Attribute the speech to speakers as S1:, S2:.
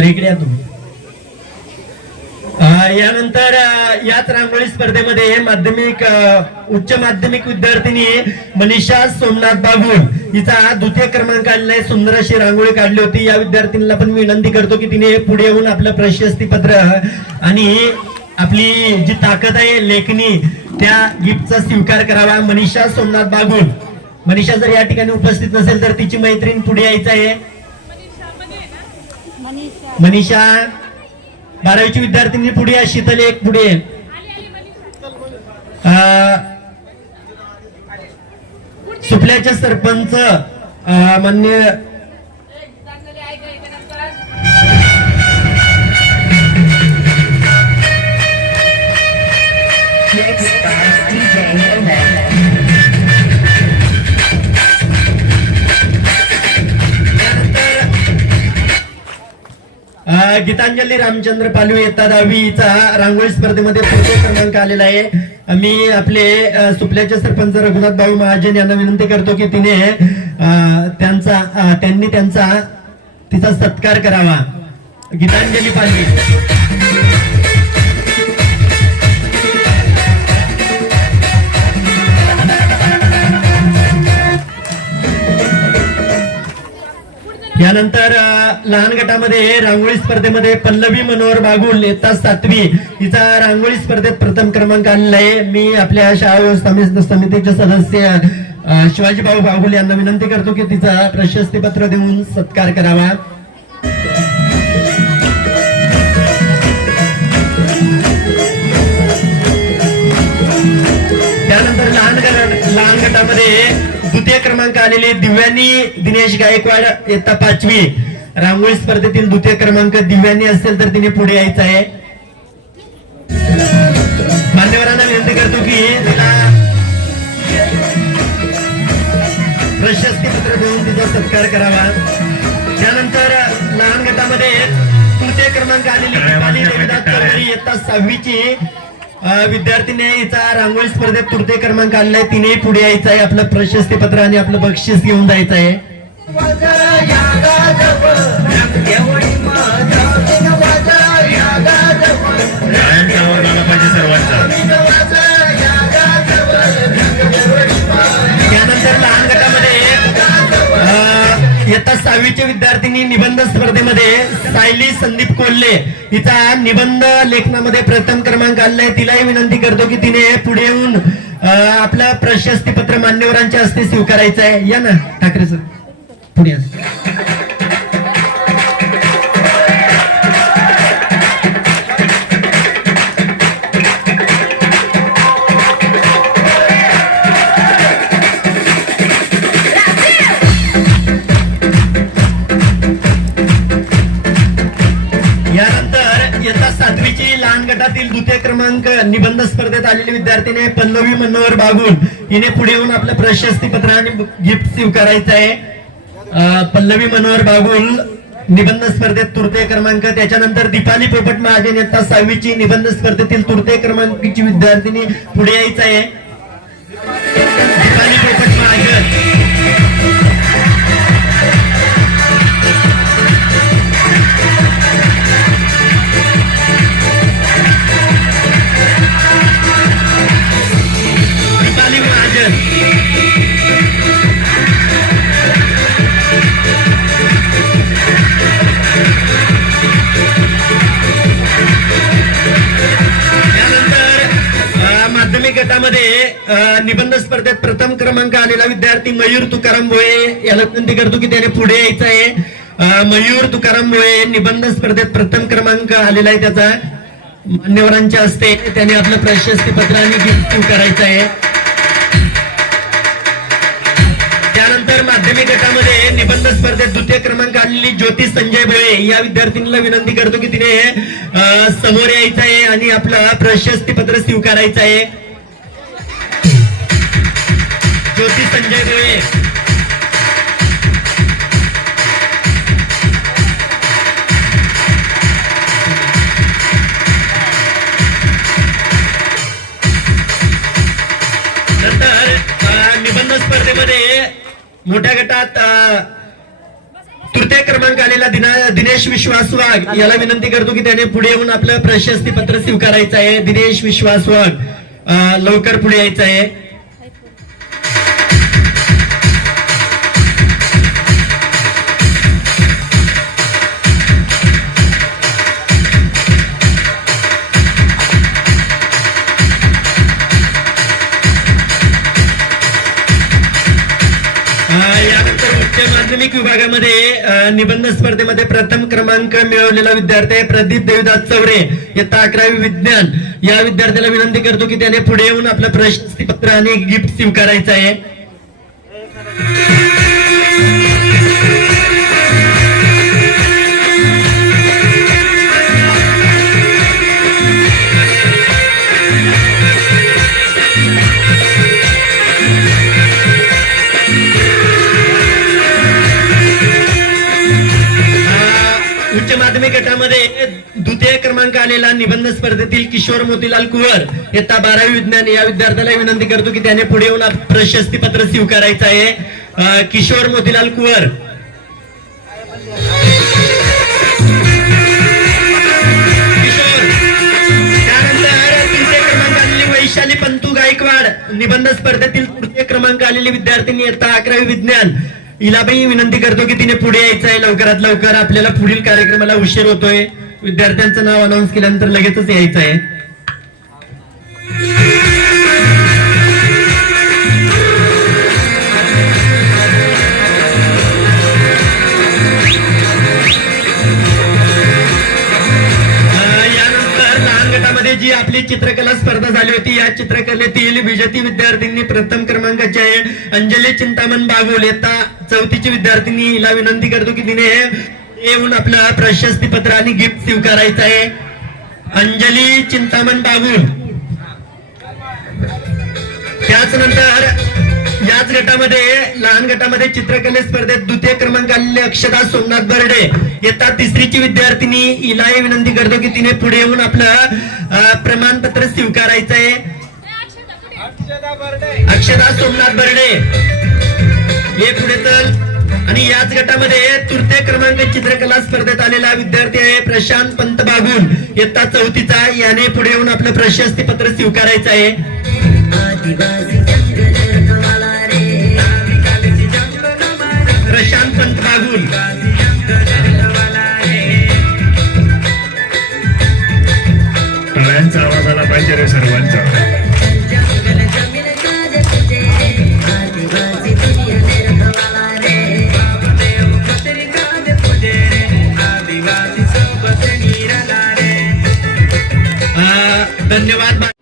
S1: तर इकडे या तुम्ही. यानंतर याच रांगोळी स्पर्धेमध्ये माध्यमिक उच्च माध्यमिक विद्यार्थिनी मनीषा सोमनाथ बागुल हिचा द्वितीय क्रमांक आलेला आहे सुंदर अशी रांगोळी काढली होती. या विद्यार्थिनीला पण मी विनंती करतो की तिने पुढे येऊन आपलं प्रशस्ती पत्र आणि आपली जी ताकद आहे लेखनी त्या गिफ्टचा स्वीकार करावा. मनीषा सोमनाथ बागुल मनीषा जर या ठिकाणी उपस्थित नसेल तर तिची मैत्रीण पुढे यायचं आहे.
S2: मनीषा
S1: बारावीची विद्यार्थिनी पुढे आहे शीतल एक पुढे आहे. अं, सुपल्याचे सरपंच अं, मान्य गीतांजली रामचंद्र पालू येता दहावीचा रांगोळी स्पर्धेमध्ये तृतीय क्रमांक आलेला आहे. मी आपले सुपल्याचे सरपंच रघुनाथ भाऊ महाजन यांना विनंती करतो की तिने त्यांचा त्यांनी त्यांचा तिचा सत्कार करावा. गीतांजली पालवी. यानंतर लहान गटामध्ये रांगोळी स्पर्धेमध्ये पल्लवी मनोहर बागुल येता सातवी. हिचा रांगोळी स्पर्धेत प्रथम क्रमांक आलेला आहे मी आपल्या शाळा व्यवस्था समितीचे सदस्य अ, शिवाजी भाऊ बागुल यांना विनंती करतो की तिचा प्रशस्तीपत्र देऊन सत्कार करावा. त्यानंतर लहान गट लहान गटामध्ये द्वितीय क्रमांक आलेले दिव्यांनी दिनेश गायकवाड इयत्ता पाचवी. रांगोळी स्पर्धेतील द्वितीय क्रमांक दिव्यांनी असेल तर तिने पुढे यायचं आहे. मान्यवरांना विनंती करतो की तिला प्रशस्ती पत्र देऊन तिचा सत्कार करावा. त्यानंतर लहान गटामध्ये तृतीय क्रमांक आलेली चौधरी इयत्ता सहावीची विद्यार्थिनी. हिचा रांगोळी स्पर्धेत तृतीय क्रमांक आलेला आहे तिने पुढे यायचं आहे. आपलं प्रशस्ती पत्र आणि आपलं बक्षीस घेऊन जायचं आहे. सहावीच्या इयत्ता विद्यार्थिनी निबंध स्पर्धेमध्ये सायली संदीप कोल्हे. हिचा निबंध लेखनामध्ये प्रथम क्रमांक आलाय तिलाही विनंती करतो की तिने पुढे येऊन आपलं प्रशस्ती पत्र मान्यवरांच्या हस्ते स्वीकारायचं आहे. या ना ठाकरे सर. पुढे. यानंतर सातवीची लहान गटातील द्वितीय क्रमांक निबंध स्पर्धेत आलेली विद्यार्थीने पल्लवी मनोहर बागुल. हिने पुढे येऊन आपलं प्रशस्ती पत्र आणि गिफ्ट स्वीकारायचं आहे. पल्लवी मनोहर बागुल निबंध स्पर्धेत तृतीय क्रमांक त्याच्यानंतर दीपाली पोपट महाजन इयत्ता सहावीची निबंध स्पर्धेतील तृतीय क्रमांकाची विद्यार्थिनी पुढे यायचं आहे. निबंध स्पर्धेत प्रथम क्रमांक आलेला विद्यार्थी मयूर तुकाराम भोये. याला विनंती करतो की त्याने पुढे यायचं आहे मयूर तुकाराम भोये निबंध स्पर्धेत प्रथम क्रमांक आलेला आहे त्याचा. मान्यवरांच्या हस्ते त्याने आपलं प्रशस्ती पत्र आणि गिफ्ट करायचं आहे त्यानंतर माध्यमिक गटामध्ये निबंध स्पर्धेत द्वितीय क्रमांक आलेली ज्योती संजय भोळे या विद्यार्थिनीला विनंती करतो की तिने समोर यायचं आहे आणि आपलं प्रशस्ती पत्र स्वीकारायचं आहे ज्योती संजय भोये नंतर निबंध स्पर्धेमध्ये मोठ्या गटात तृतीय क्रमांक आलेला दिना दिनेश विश्वास वाघ याला विनंती करतो की त्याने पुढे येऊन आपलं प्रशस्ती पत्र स्वीकारायचं आहे. दिनेश विश्वास वाघ लवकर पुढे यायचं आहे. यानंतर माध्यमिक विभागामध्ये निबंध स्पर्धेमध्ये प्रथम क्रमांक मिळवलेला विद्यार्थी आहे प्रदीप देवदास चौरे. इयत्ता अकरावी विज्ञान. या विद्यार्थ्याला विनंती करतो की त्याने पुढे येऊन आपलं प्रशस्तीपत्र आणि गिफ्ट स्वीकारायचं आहे. क्रमांक आलेला निबंध स्पर्धेतील किशोर मोतीलाल कुवर येता बारावी विज्ञान या विद्यार्थ्याला विनंती करतो की त्याने पुढे येऊन प्रशस्ती पत्र स्वीकारायचं आहे. किशोर मोतीलाल कुवर. वैशाली पंतू गायकवाड. निबंध स्पर्धेतील तृतीय क्रमांक आलेली विद्यार्थिनी इयत्ता अकरावी विज्ञान. हिलाबाई विनंती करतो की तिने पुढे यायचं आहे. लवकरात लवकर आपल्याला पुढील कार्यक्रमाला उशीर होतोय. विद्यार्थ्यांचं नाव अनाऊन्स केल्यानंतर लगेचच यायचं आहे. यानंतर लहान गटामध्ये जी आपली चित्रकला स्पर्धा झाली होती या चित्रकलेतील विजेती विद्यार्थ्यांनी प्रथम क्रमांकाची आहे अंजली चिंतामण बागोल. येता चौथीची विद्यार्थिनी हिला विनंती करतो की तिने येऊन आपलं प्रशस्ती पत्र आणि गिफ्ट स्वीकारायचं आहे. अंजली चिंतामण बागुल त्याच नंतर याच गटामध्ये लहान गटामध्ये चित्रकले स्पर्धेत द्वितीय क्रमांक आलेले अक्षदा सोमनाथ बर्डे. येतात तिसरीची विद्यार्थिनी हिलाही विनंती करतो की तिने पुढे येऊन आपलं प्रमाणपत्र स्वीकारायचं आहे. अक्षदा सोमनाथ बर्डे. हे पुढे तर आणि याच गटामध्ये तृतीय क्रमांक चित्रकला स्पर्धेत आलेला विद्यार्थी आहे प्रशांत पंत बागुल इयत्ता चौथीचा याने पुढे येऊन आपलं प्रशस्ती पत्र स्वीकारायचं आहे. प्रशांत पंत बागुल
S3: टाळ्यांचा आवाज आला पाहिजे रे सर्वांचा.
S1: धन्यवाद.